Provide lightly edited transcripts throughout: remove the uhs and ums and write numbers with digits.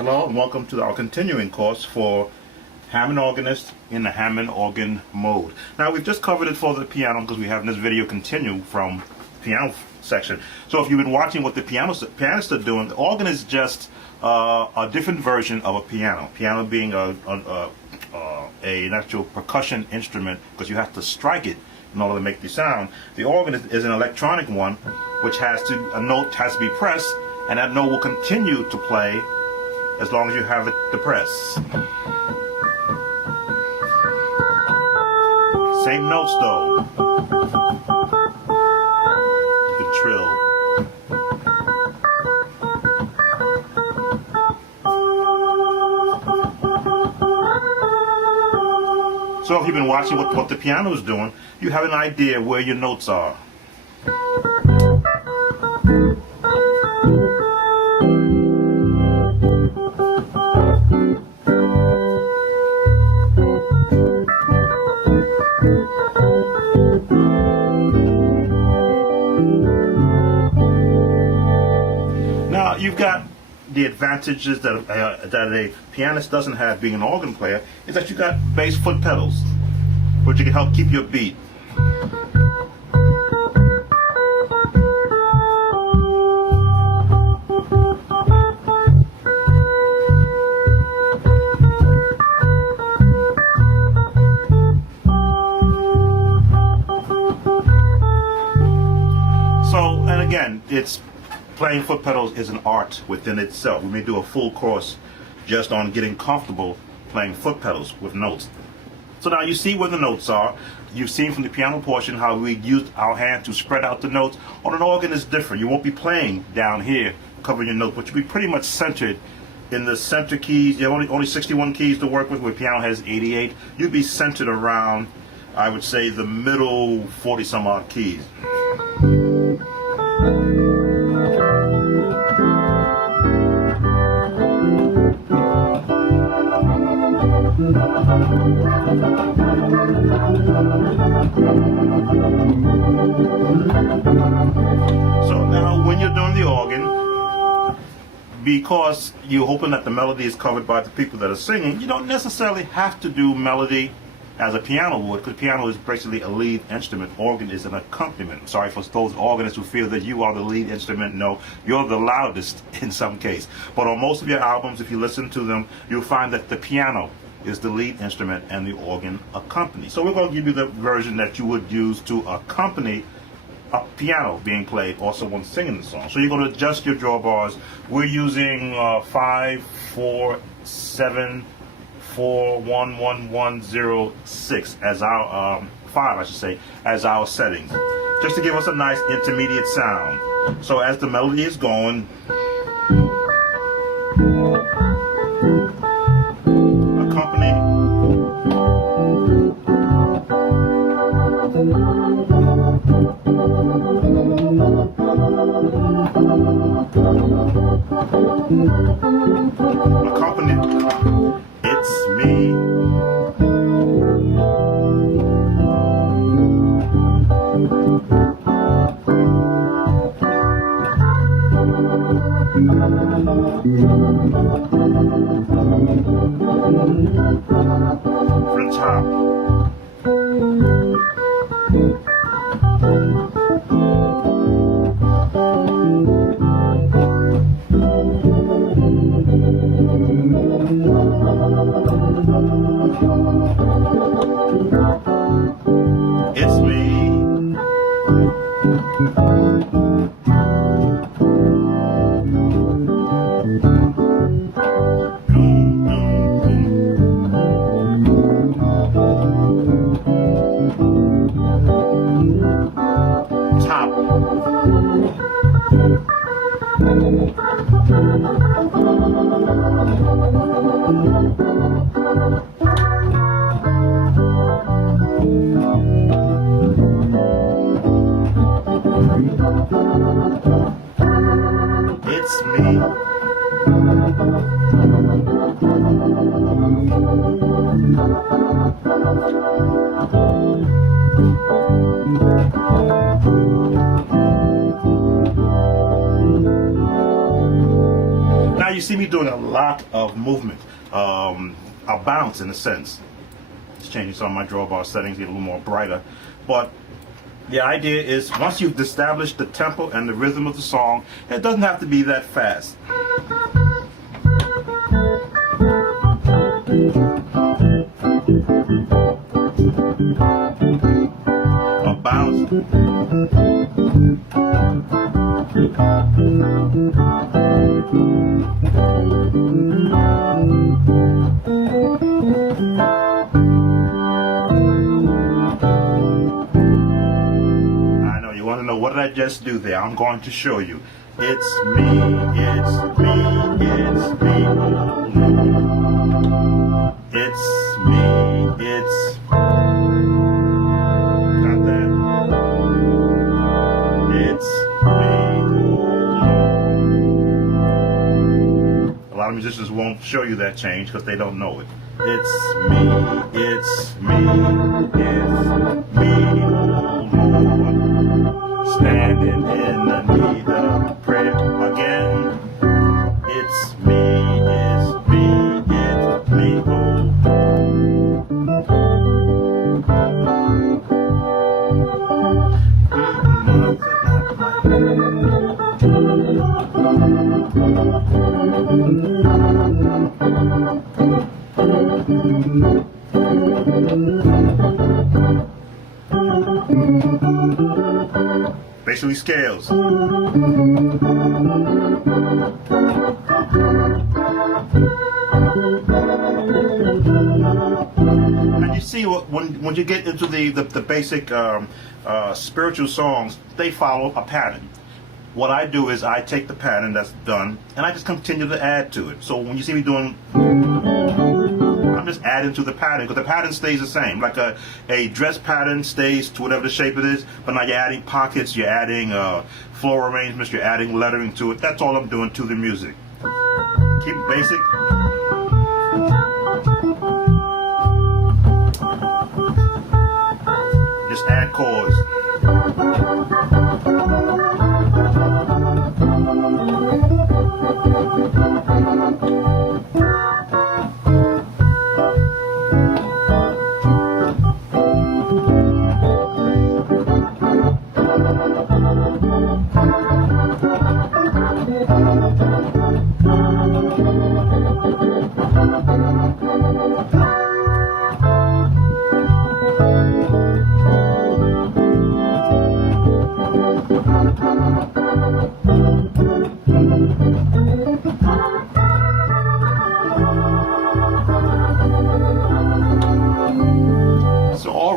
Hello and welcome to our continuing course for Hammond Organist in the Hammond organ mode. Now we've just covered it for the piano because we have in this video continue from piano section. So if you've been watching what the pianists are doing, the organ is just a different version of a piano. Piano being an actual percussion instrument because you have to strike it in order to make the sound. The organ is an electronic one which a note has to be pressed, and that note will continue to play as long as you have it to press. Same notes though. You can trill. So if you've been watching what the piano is doing, you have an idea where your notes are. You've got the advantages that a pianist doesn't have being an organ player, is that you got bass foot pedals, which can help keep your beat. So, and again, playing foot pedals is an art within itself. We may do a full course just on getting comfortable playing foot pedals with notes. So now you see where the notes are. You've seen from the piano portion how we used our hand to spread out the notes. On an organ it's different. You won't be playing down here covering your notes, but you'll be pretty much centered in the center keys. You have only 61 keys to work with, where piano has 88. You'll be centered around, I would say, the middle 40 some odd keys. So now when you're doing the organ, because you're hoping that the melody is covered by the people that are singing, you don't necessarily have to do melody as a piano would, because piano is basically a lead instrument. Organ is an accompaniment. Sorry for those organists who feel that you are the lead instrument. No, you're the loudest in some case. But on most of your albums, if you listen to them, you'll find that the piano is the lead instrument and the organ accompanies. So we're going to give you the version that you would use to accompany a piano being played or someone singing the song. So you're going to adjust your drawbars. We're using 5, 4, 7, 4, 1, 1, 1, 0, 6 as our 5, I should say, as our settings, just to give us a nice intermediate sound. So as the melody is going, accompany. Accompany. It's me. From top. It's me. Top. It's me. you see me doing a lot of movement, a bounce in a sense. Just changing some of my drawbar settings, get a little more brighter. But the idea is once you've established the tempo and the rhythm of the song, it doesn't have to be that fast. A bounce. What did I just do there? I'm going to show you. It's me, it's me, it's me, oh Lord. It's me, it's... Got that? It's me, oh Lord. A lot of musicians won't show you that change because they don't know it. It's me, it's me, it's me, oh Lord. Standing in the need of prayer again. It's me, it's me, it's me, oh. Basically scales. And you see when you get into the basic spiritual songs, they follow a pattern. What I do is I take the pattern that's done and I just continue to add to it. So when you see me doing, I'm just adding to the pattern because the pattern stays the same. Like a dress pattern stays to whatever the shape it is, but now you're adding pockets, you're adding floral arrangements, you're adding lettering to it. That's all I'm doing to the music. Keep it basic. Just add chords.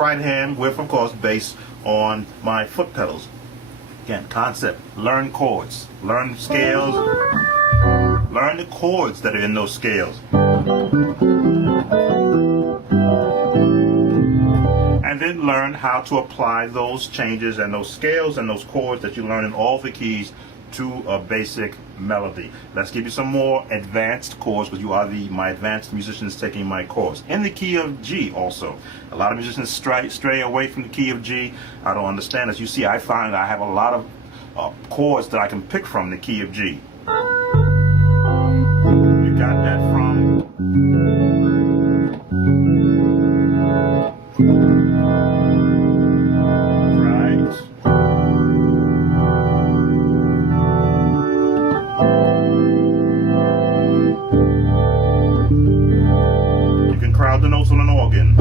Right hand with, of course, bass on my foot pedals. Again, concept, learn chords, learn scales, learn the chords that are in those scales. And then learn how to apply those changes and those scales and those chords that you learn in all the keys to a basic melody. Let's give you some more advanced chords because you are my advanced musicians taking my course. In the key of G also. A lot of musicians stray away from the key of G. I don't understand. As you see, I find I have a lot of chords that I can pick from the key of G. You got that from... Crowd the notes on an organ.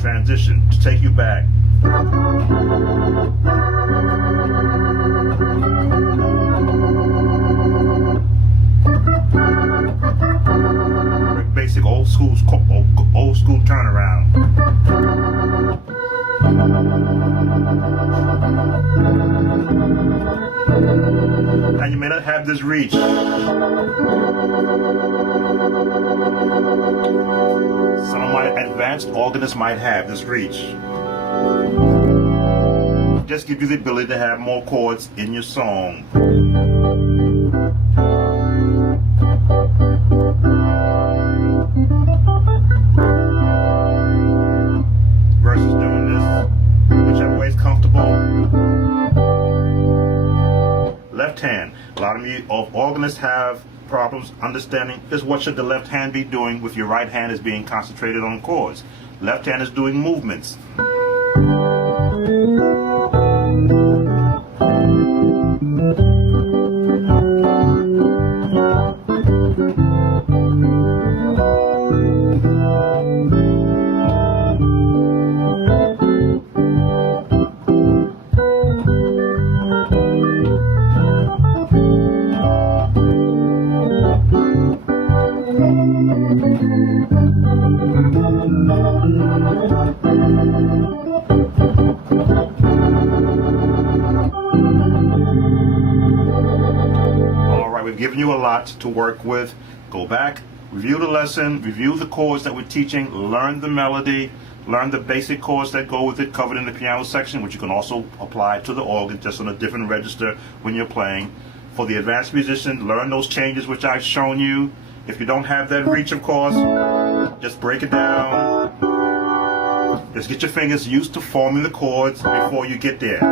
Transition to take you back. Basic old school turnaround. And you may not have this reach. Some of my advanced organists might have this reach. Just give you the ability to have more chords in your song. Versus doing this, whichever way is comfortable. organists have problems understanding is what should the left hand be doing with your right hand is being concentrated on chords. Left hand is doing movements. We've given you a lot to work with. Go back, review the lesson, review the chords that we're teaching, learn the melody, learn the basic chords that go with it covered in the piano section, which you can also apply to the organ just on a different register when you're playing. For the advanced musician, learn those changes which I've shown you. If you don't have that reach, of course, just break it down. Just get your fingers used to forming the chords before you get there.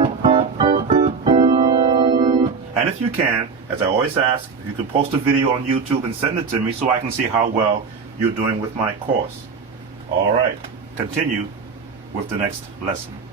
And if you can, as I always ask, if you could post a video on YouTube and send it to me so I can see how well you're doing with my course. All right, continue with the next lesson.